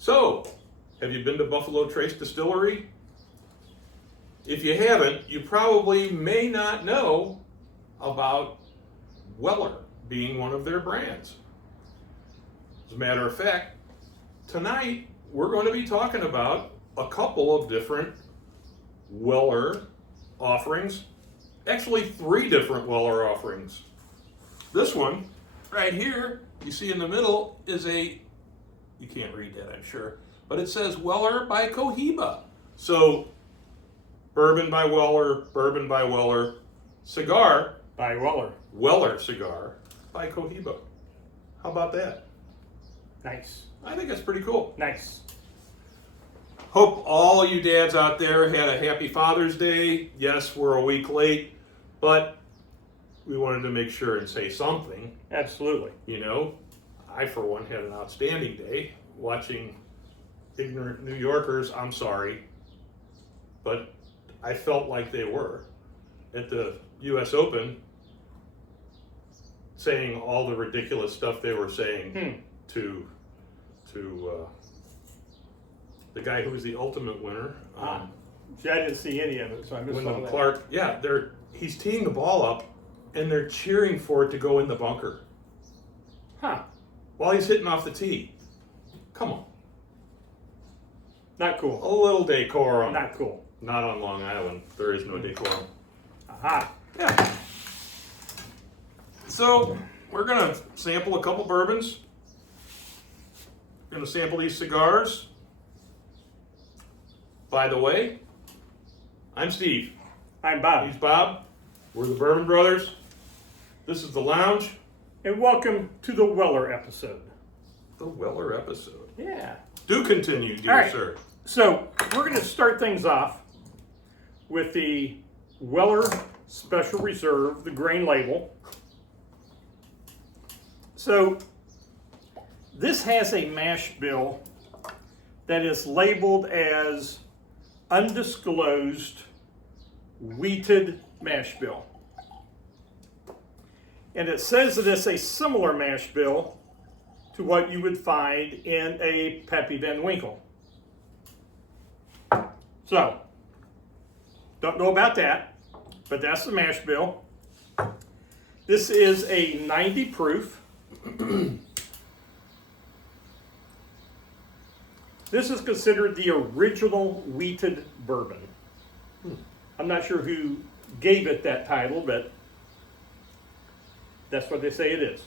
So, have you been to Buffalo Trace Distillery? If you haven't, you probably may not know about Weller being one of their brands. As a matter of fact, tonight we're going to be talking about a couple of different Weller offerings. Actually, 3 different Weller offerings. This one right here, you see in the middle, is you can't read that, I'm sure, but it says Weller by Cohiba. So, bourbon by Weller, cigar by Weller. Weller cigar by Cohiba. How about that? Nice. I think that's pretty cool. Nice. Hope all you dads out there had a happy Father's Day. Yes, we're a week late, but we wanted to make sure and say something. Absolutely. You know, I for one had an outstanding day watching ignorant New Yorkers, I'm sorry, but I felt like they were at the US Open saying all the ridiculous stuff they were saying to the guy who was the ultimate winner. See, I didn't see any of it, so I missed all that. Clark. Yeah, he's teeing the ball up, and they're cheering for it to go in the bunker. Huh. While he's hitting off the tee. Come on. Not cool. A little decorum. Not cool. Not on Long Island. There is no decorum. Aha. Yeah. So, we're going to sample a couple bourbons. We're going to sample these cigars. By the way, I'm Steve. I'm Bob. He's Bob. We're the Bourbon Brothers. This is the Lounge. And welcome to the Weller episode. The Weller episode. Yeah. Do continue, dear All right. sir. So, we're going to start things off with the Weller Special Reserve, the grain label. So, this has a mash bill that is labeled as Undisclosed Wheated Mash Bill. And it says that it's a similar mash bill to what you would find in a Pappy Van Winkle. So, don't know about that, but that's the mash bill. This is a 90 proof. This is considered the original wheated bourbon. I'm not sure who gave it that title, but that's what they say it is.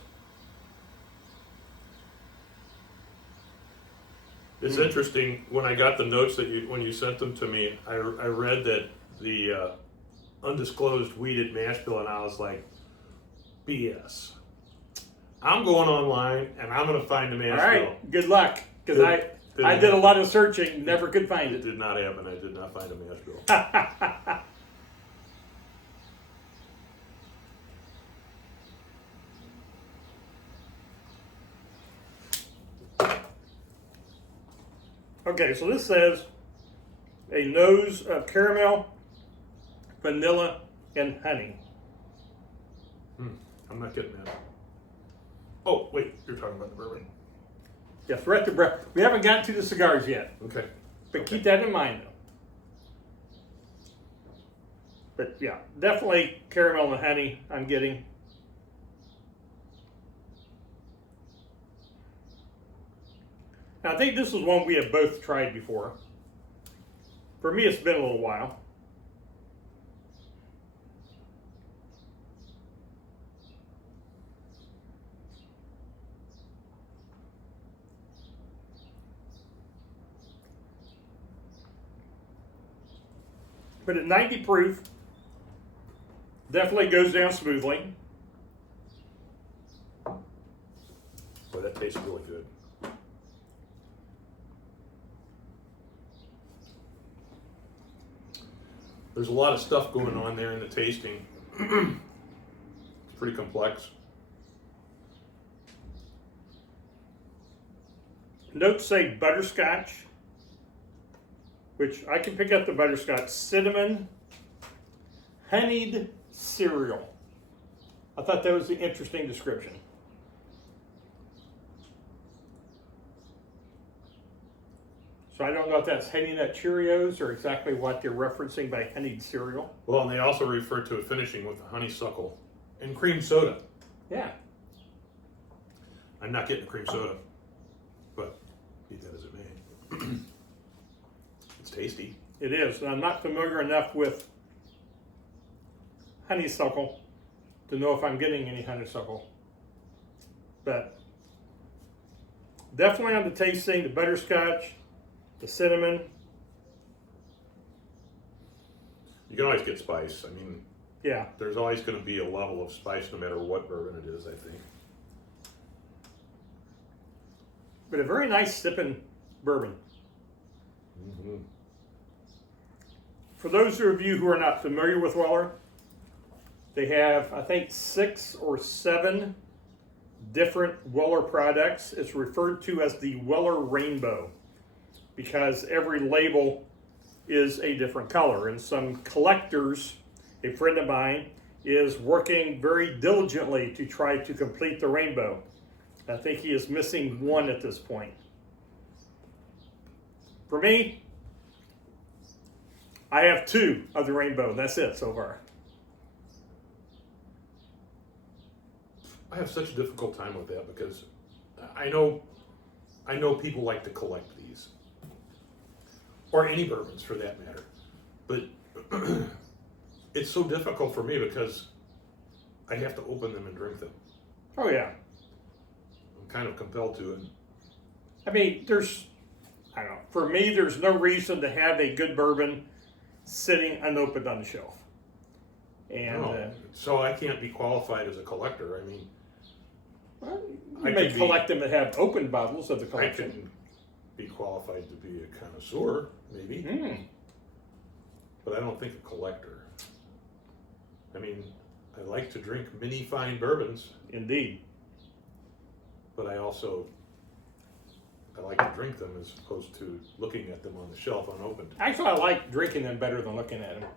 It's interesting, when I got the notes when you sent them to me, I read that the Undisclosed Wheated Mash Bill, and I was like, BS. I'm going online, and I'm going to find the mash All bill. right, good luck, because I did a lot of searching, never could find It it. did not happen. I did not find a mash bill. Okay, so this says a nose of caramel, vanilla, and honey. I'm not getting that. Oh, wait, you're talking about the bourbon. Yes, we're at the we haven't gotten to the cigars yet, Okay. but keep that in mind though. But yeah, definitely caramel and honey I'm getting. Now, I think this is one we have both tried before. For me, it's been a little while. But at 90 proof, definitely goes down smoothly. Boy, that tastes really good. There's a lot of stuff going on there in the tasting. It's pretty complex. Notes say butterscotch, which I can pick up the butterscotch, cinnamon, honeyed cereal. I thought that was the interesting description. So I don't know if that's Honey Nut Cheerios or exactly what they're referencing by honeyed cereal. Well, and they also refer to it finishing with honeysuckle and cream soda. Yeah. I'm not getting a cream soda, but be that as it may. It's tasty. It is, and I'm not familiar enough with honeysuckle to know if I'm getting any honeysuckle. But definitely on the tasting, the butterscotch, the cinnamon. You can always get spice. I mean, Yeah, there's always going to be a level of spice no matter what bourbon it is, I think. but a very nice sipping bourbon. Mm-hmm. For those of you who are not familiar with Weller, they have, I think, 6 or 7 different Weller products. It's referred to as the Weller Rainbow because every label is a different color. And some collectors, a friend of mine, is working very diligently to try to complete the rainbow. I think he is missing one at this point. For me, I have 2 of the rainbow, and that's it so far. I have such a difficult time with that because I know people like to collect these, or any bourbons for that matter, but it's so difficult for me because I have to open them and drink them. Oh yeah. I'm kind of compelled to it. I mean, I don't know, for me, there's no reason to have a good bourbon sitting unopened on the shelf. And No, so I can't be qualified as a collector. I mean, well, I you may could collect them and have open bottles of the I collection. can be qualified to be a connoisseur, maybe, but I don't think a collector. I mean, I like to drink many fine bourbons, Indeed. but I like to drink them as opposed to looking at them on the shelf unopened. Actually, I like drinking them better than looking at them.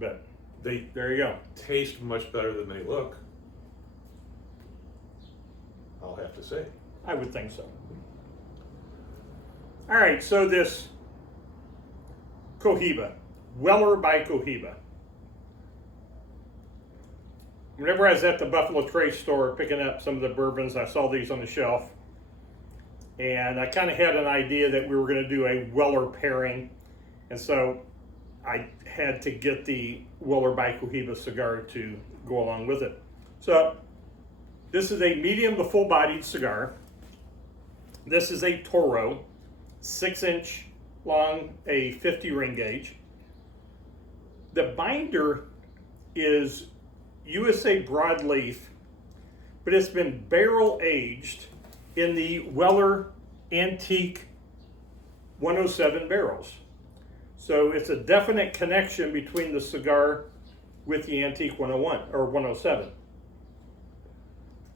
But there you go. Taste much better than they look, I'll have to say. I would think so. All right, so this Cohiba, Weller by Cohiba. Whenever I was at the Buffalo Trace store picking up some of the bourbons, I saw these on the shelf. And I kind of had an idea that we were going to do a Weller pairing. And so I had to get the Weller by Cohiba cigar to go along with it. So this is a medium to full bodied cigar. This is a Toro, 6-inch long, a 50 ring gauge. The binder is USA Broadleaf, but it's been barrel aged in the Weller Antique 107 barrels. So it's a definite connection between the cigar with the Antique 101 or 107.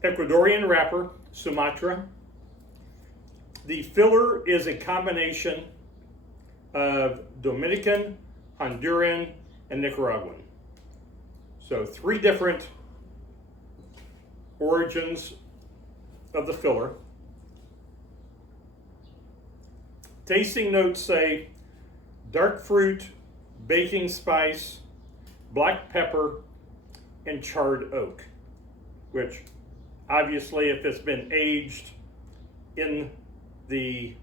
Ecuadorian wrapper, Sumatra. The filler is a combination of Dominican, Honduran, and Nicaraguan. So 3 different origins of the filler. Tasting notes say dark fruit, baking spice, black pepper, and charred oak, which obviously if it's been aged in the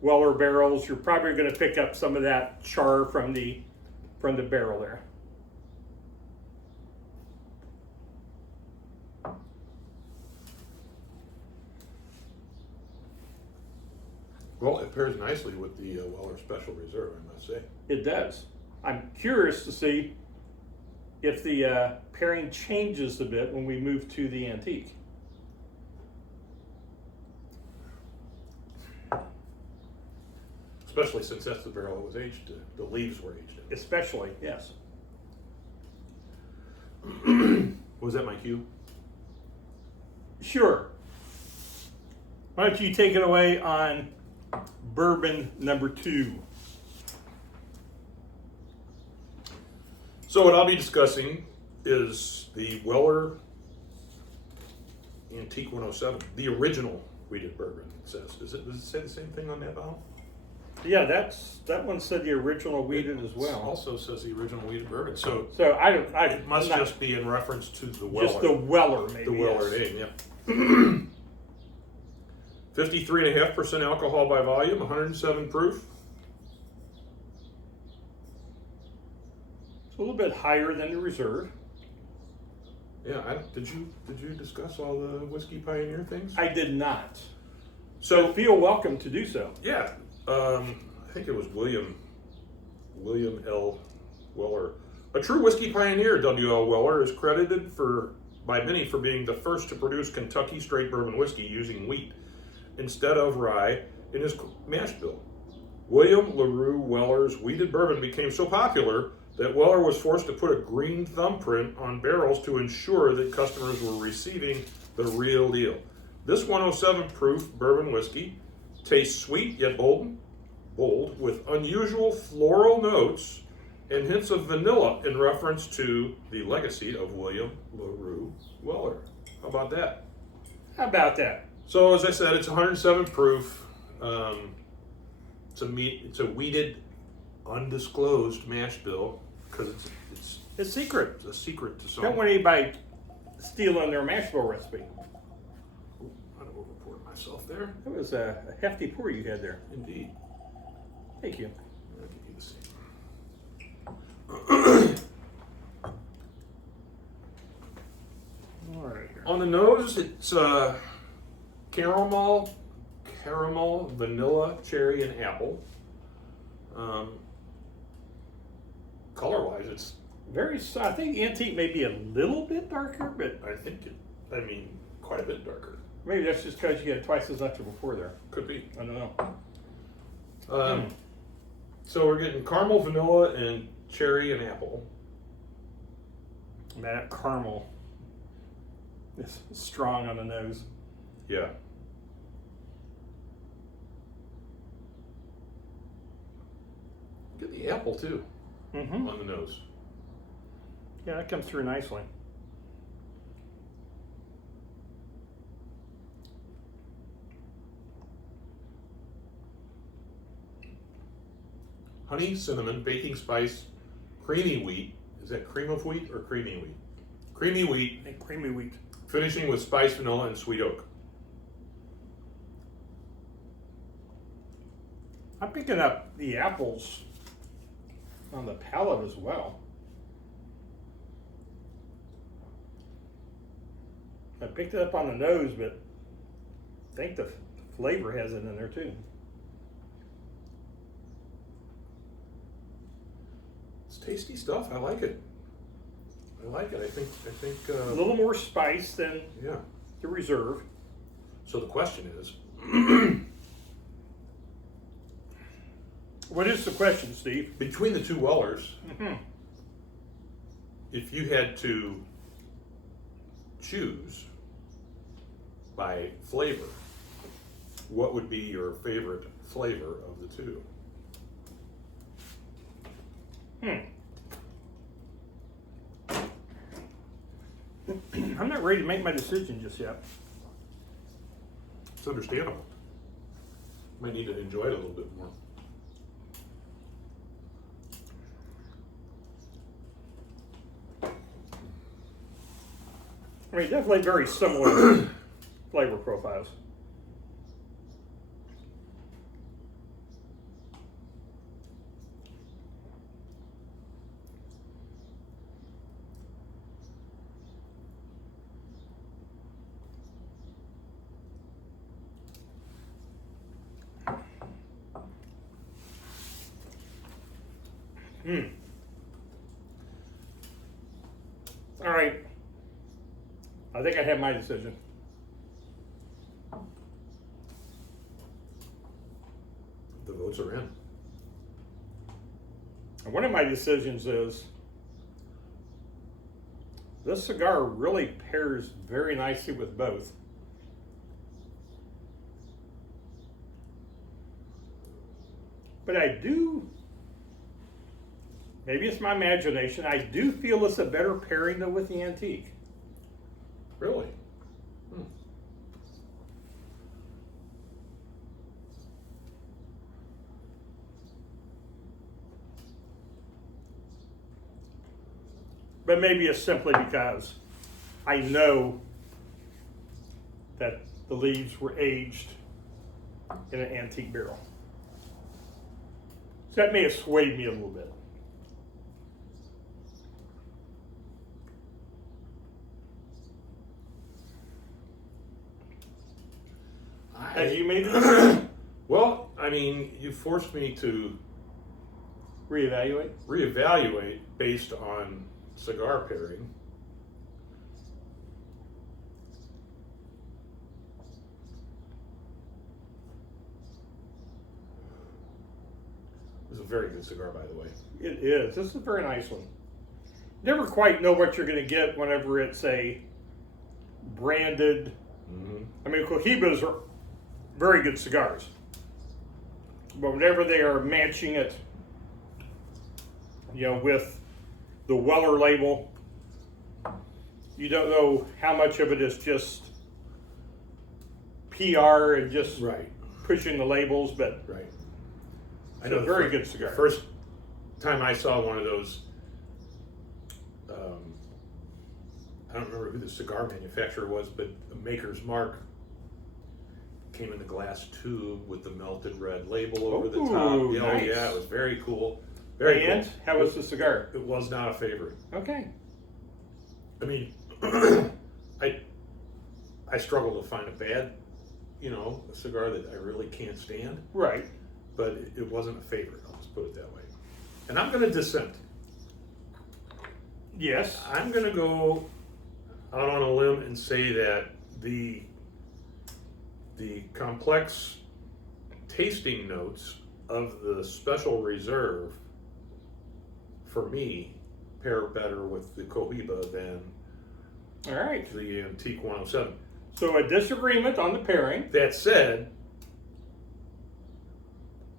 Weller barrels, you're probably going to pick up some of that char from the barrel there. Well, it pairs nicely with the Weller Special Reserve, I must say. It does. I'm curious to see if the pairing changes a bit when we move to the Antique. Especially since that's the barrel it was aged in. The leaves were aged in. Especially, yes. Was that my cue? Sure. Why don't you take it away on bourbon number 2? So what I'll be discussing is the Weller Antique 107, the original wheated bourbon. It says. Does it say the same thing on that bottle? Yeah, that one said the original weeded as It well. also says the original weeded bourbon. So So it must I'm not- just be in reference to the Weller. just the Weller, maybe. The Weller yes. name, yeah. 53.5% alcohol by volume, 107 proof. It's a little bit higher than the reserve. Yeah, did you discuss all the Whiskey Pioneer things? I did not. So So feel welcome to do so. yeah, I think it was William L. Weller. A true whiskey pioneer, W.L. Weller is credited by many for being the first to produce Kentucky straight bourbon whiskey using wheat instead of rye in his mash bill. William LaRue Weller's wheated bourbon became so popular that Weller was forced to put a green thumbprint on barrels to ensure that customers were receiving the real deal. This 107 proof bourbon whiskey tastes sweet yet bold with unusual floral notes and hints of vanilla in reference to the legacy of William LaRue Weller. How about that? How about that? So as I said, it's 107 proof. It's a wheated, undisclosed mash bill because It's secret. it's a secret to some. Don't want anybody stealing their Mashbill recipe. I don't report myself there. That was a hefty pour you had there. Indeed. Thank you. I'll give you the same. All right. On the nose, it's caramel, vanilla, cherry, and apple. Color-wise, it's Very. I think antique may be a little bit darker, but quite a bit darker. maybe that's just because you had twice as much before there. Could be. I don't know. So we're getting caramel, vanilla, and cherry and apple. Man, that caramel is strong on the nose. Yeah. Get the apple too Mm-hmm. on the nose. Yeah, that comes through nicely. Honey, cinnamon, baking spice, creamy wheat. Is that cream of wheat or creamy wheat? Creamy wheat, And creamy wheat. finishing with spiced vanilla and sweet oak. I'm picking up the apples on the palate as well. I picked it up on the nose, but I think the flavor has it in there too. It's tasty stuff. I like it. I think. A little more spice than Yeah. the reserve. So the question is, What is the question, Steve? between the two Wellers, Mm-hmm. if you had to choose by flavor, what would be your favorite flavor of the two? I'm not ready to make my decision just yet. It's understandable. Might need to enjoy it a little bit more. I mean, definitely very similar flavor profiles. All right. I think I have my decision. The votes are in. And one of my decisions is this cigar really pairs very nicely with both. But I do, maybe it's my imagination, I do feel it's a better pairing than with the antique. Really? But maybe it's simply because I know that the leaves were aged in an antique barrel. So that may have swayed me a little bit. Have you made it? Well, I mean, you forced me to reevaluate based on cigar pairing. It was a very good cigar, by the way. It is. This is a very nice one. Never quite know what you're going to get whenever it's a branded. Mm-hmm. I mean, Cohibas are very good cigars, but whenever they are matching it, with the Weller label, you don't know how much of it is just PR and just Right. pushing the labels, but Right. it's a very good cigar. First time I saw one of those, I don't remember who the cigar manufacturer was, but the Maker's Mark came in the glass tube with the melted red label over the top. Ooh, nice. Yeah, it was very cool. Very And cool. how was the cigar? It was not a favorite. Okay. I mean, I struggle to find a bad, a cigar that I really can't stand. Right. But it wasn't a favorite. I'll just put it that way. And I'm going to dissent. Yes. I'm going to go out on a limb and say that the complex tasting notes of the Special Reserve, for me, pair better with the Cohiba than All right. the Antique 107. So a disagreement on the pairing. That said,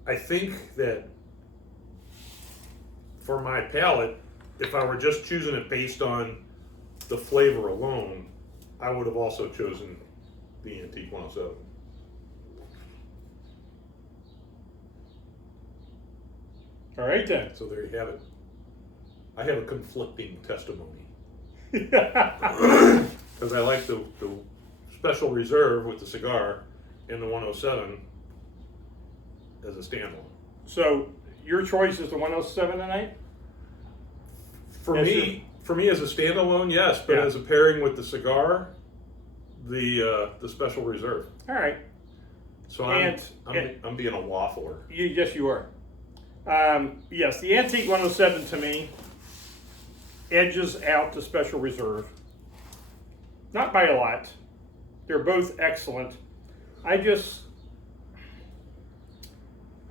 I think that for my palate, if I were just choosing it based on the flavor alone, I would have also chosen the Antique 107. All right then. So there you have it. I have a conflicting testimony. Yeah. Because I like the Special Reserve with the cigar and the 107 as a standalone. So your choice is the 107 tonight? For Yes, me as a standalone, yes, but Yeah. as a pairing with the cigar, the Special Reserve. All right. So And- I'm being a waffler. Yes, you are. Yes, the Antique 107 to me edges out the Special Reserve. Not by a lot. They're both excellent. I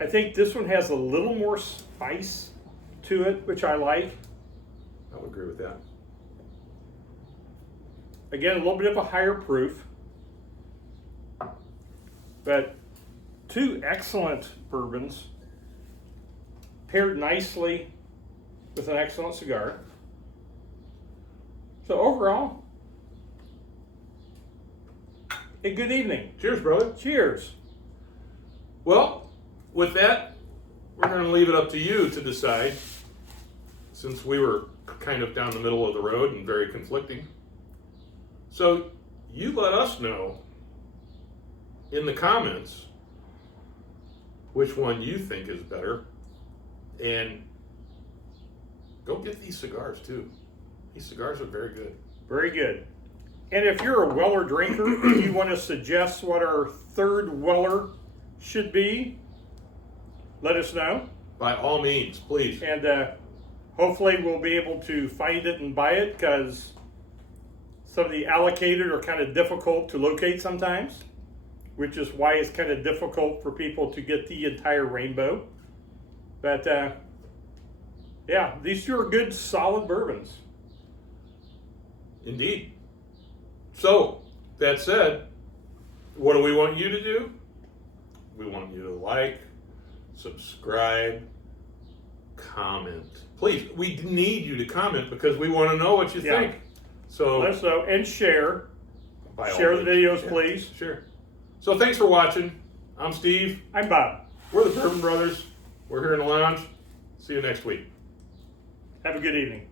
think this one has a little more spice to it, which I like. I would agree with that. Again, a little bit of a higher proof. But two excellent bourbons paired nicely with an excellent cigar. So overall, a good evening. Cheers, brother. Cheers. Well, with that, we're going to leave it up to you to decide, since we were kind of down the middle of the road and very conflicting. So you let us know in the comments which one you think is better, and go get these cigars too. These cigars are very good. Very good. And if you're a Weller drinker, and you want to suggest what our third Weller should be, let us know. By all means, please. And hopefully we'll be able to find it and buy it, because some of the allocated are kind of difficult to locate sometimes, which is why it's kind of difficult for people to get the entire rainbow. But yeah, these two are good, solid bourbons. Indeed. So, that said, what do we want you to do? We want you to like, subscribe, comment. Please, we need you to comment because we want to know what you Yeah. think. So, Let us know, and share. by all Share the means. videos, Yeah, please. Sure. So, thanks for watching. I'm Steve. I'm Bob. We're the Bourbon Brothers. We're here in the lounge. See you next week. Have a good evening.